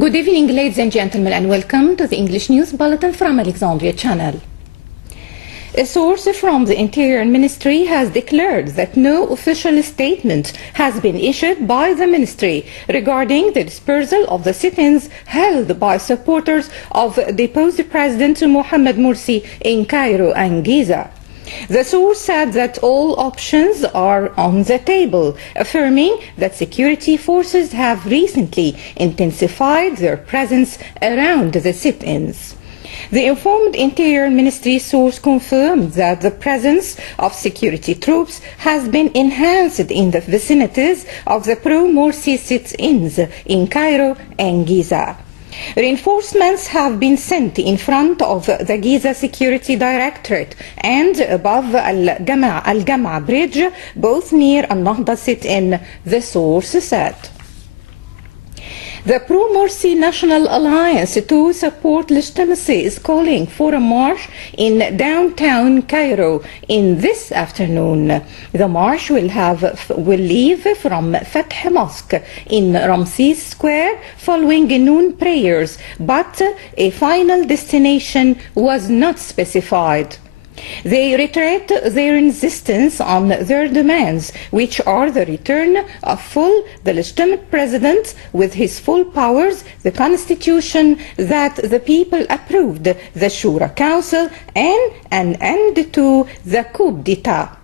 Good evening, ladies and gentlemen, and welcome to the English News Bulletin from Alexandria Channel. A source from the Interior Ministry has declared that no official statement has been issued by the ministry regarding the dispersal of the sit-ins held by supporters of deposed President Mohamed Morsi in Cairo and Giza. The source said that all options are on the table, affirming that security forces have recently intensified their presence around the sit-ins. The informed Interior Ministry source confirmed that the presence of security troops has been enhanced in the vicinities of the pro-Morsi sit-ins in Cairo and Giza. Reinforcements have been sent in front of the Giza Security Directorate and above Al-Gama Bridge, both near Al-Nahda sit-in, the source said. The pro-Morsi National Alliance to support legitimacy is calling for a march in downtown Cairo in this afternoon. The march will leave from Fath Mosque in Ramses Square following noon prayers, but a final destination was not specified. They reiterate their insistence on their demands, which are the return of the legitimate president with his full powers, the constitution that the people approved, the Shura Council, and an end to the coup d'etat.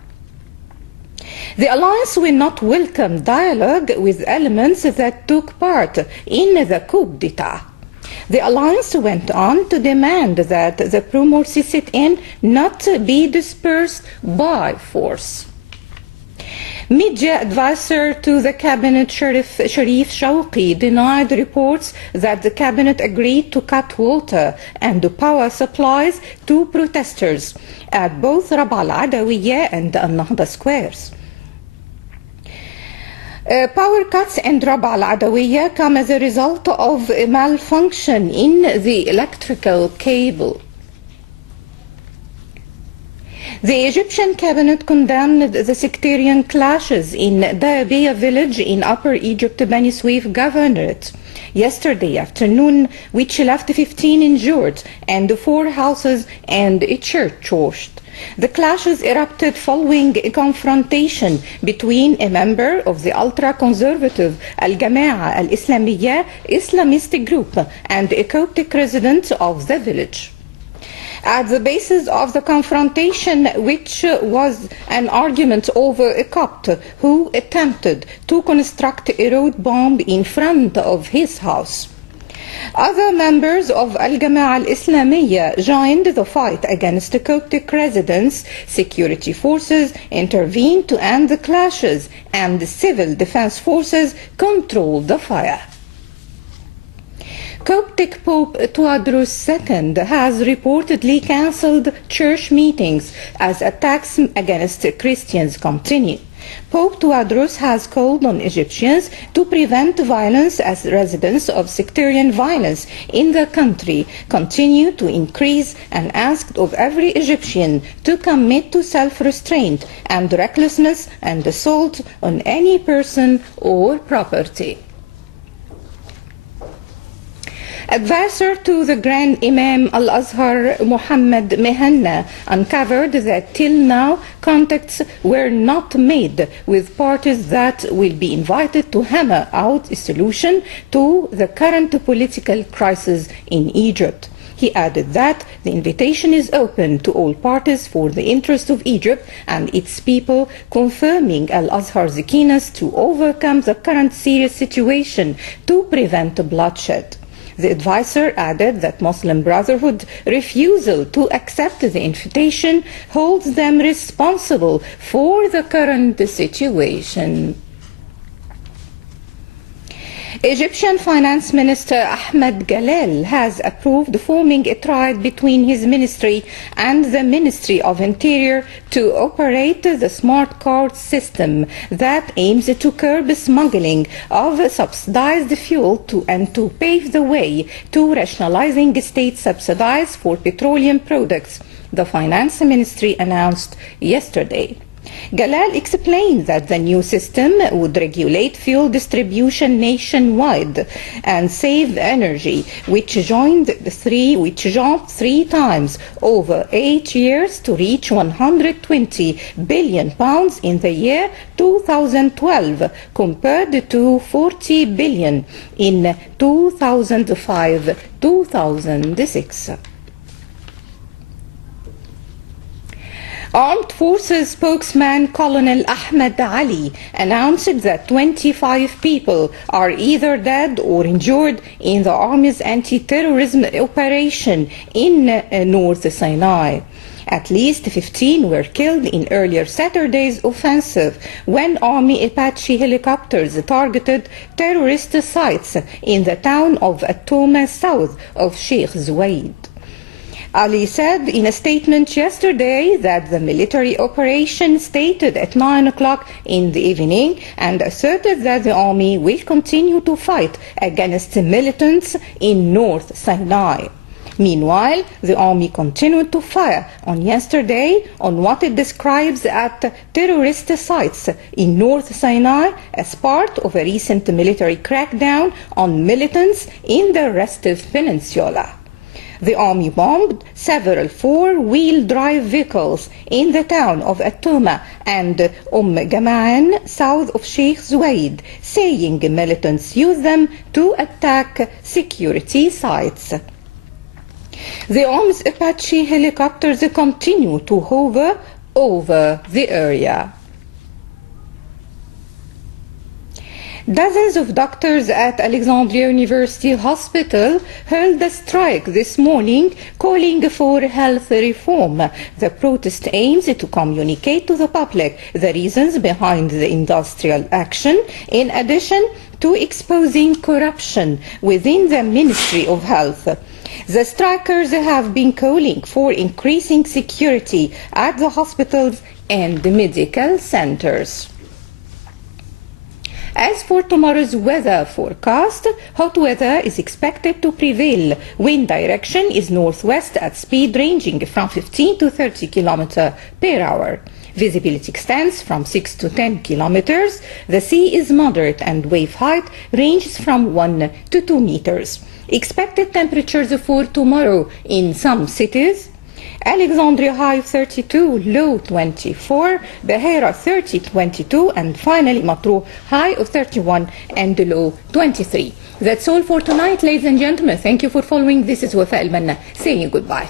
The alliance will not welcome dialogue with elements that took part in the coup d'etat. The alliance went on to demand that the pro-Morsi sit-in not be dispersed by force. Media advisor to the cabinet, Sharif Shawqi, denied reports that the cabinet agreed to cut water and power supplies to protesters at both Rabaa al-Adawiyya and Al-Nahda squares. Power cuts in Rabaa al-Adawiyya come as a result of a malfunction in the electrical cable. The Egyptian cabinet condemned the sectarian clashes in Dabiya village in Upper Egypt, Bani Suef Governorate yesterday afternoon, which left 15 injured and 4 houses and a church torched. The clashes erupted following a confrontation between a member of the ultra-conservative Al-Jama'a Al-Islamiyya Islamist group and a Coptic resident of the village. At the basis of the confrontation, which was an argument over a Copt who attempted to construct a road bomb in front of his house. Other members of Al-Jama'a Al-Islamiyya joined the fight against the Coptic residents. Security forces intervened to end the clashes, and the civil defense forces controlled the fire. Coptic Pope Tewodros II has reportedly cancelled church meetings as attacks against Christians continue. Pope Tewodros has called on Egyptians to prevent violence as residents of sectarian violence in the country continue to increase and asked of every Egyptian to commit to self-restraint and recklessness and assault on any person or property. Advisor to the Grand Imam Al-Azhar Muhammad Mehanna uncovered that till now contacts were not made with parties that will be invited to hammer out a solution to the current political crisis in Egypt. He added that the invitation is open to all parties for the interest of Egypt and its people, confirming Al-Azhar's keenness to overcome the current serious situation to prevent bloodshed. The advisor added that Muslim Brotherhood's refusal to accept the invitation holds them responsible for the current situation. Egyptian Finance Minister Ahmed Galal has approved forming a triad between his ministry and the Ministry of Interior to operate the smart card system that aims to curb smuggling of subsidized fuel and to pave the way to rationalizing state subsidies for petroleum products, the Finance Ministry announced yesterday. Galal explained that the new system would regulate fuel distribution nationwide and save energy, which jumped 3 times over 8 years to reach £120 billion in the year 2012, compared to £40 billion in 2005-2006. Armed Forces spokesman Colonel Ahmed Ali announced that 25 people are either dead or injured in the Army's anti-terrorism operation in North Sinai. At least 15 were killed in earlier Saturday's offensive when Army Apache helicopters targeted terrorist sites in the town of Atoma south of Sheikh Zayed. Ali said in a statement yesterday that the military operation started at 9 o'clock in the evening and asserted that the army will continue to fight against militants in North Sinai. Meanwhile, the army continued to fire on yesterday on what it describes as terrorist sites in North Sinai as part of a recent military crackdown on militants in the Restif Peninsula. The army bombed several four-wheel drive vehicles in the town of Atoma and Gama'an south of Sheikh Zayed, saying militants used them to attack security sites. The army's Apache helicopters continue to hover over the area. Dozens of doctors at Alexandria University Hospital held a strike this morning calling for health reform. The protest aims to communicate to the public the reasons behind the industrial action, in addition to exposing corruption within the Ministry of Health. The strikers have been calling for increasing security at the hospitals and medical centers. As for tomorrow's weather forecast, hot weather is expected to prevail. Wind direction is northwest at speed ranging from 15 to 30 km per hour. Visibility extends from 6 to 10 kilometers. The sea is moderate and wave height ranges from 1 to 2 meters. Expected temperatures for tomorrow in some cities: Alexandria high 32, low 24, Beira 30, 22, and finally Matruh high of 31 and low 23. That's all for tonight, ladies and gentlemen. Thank you for following. This is Wafاء, البنا saying goodbye.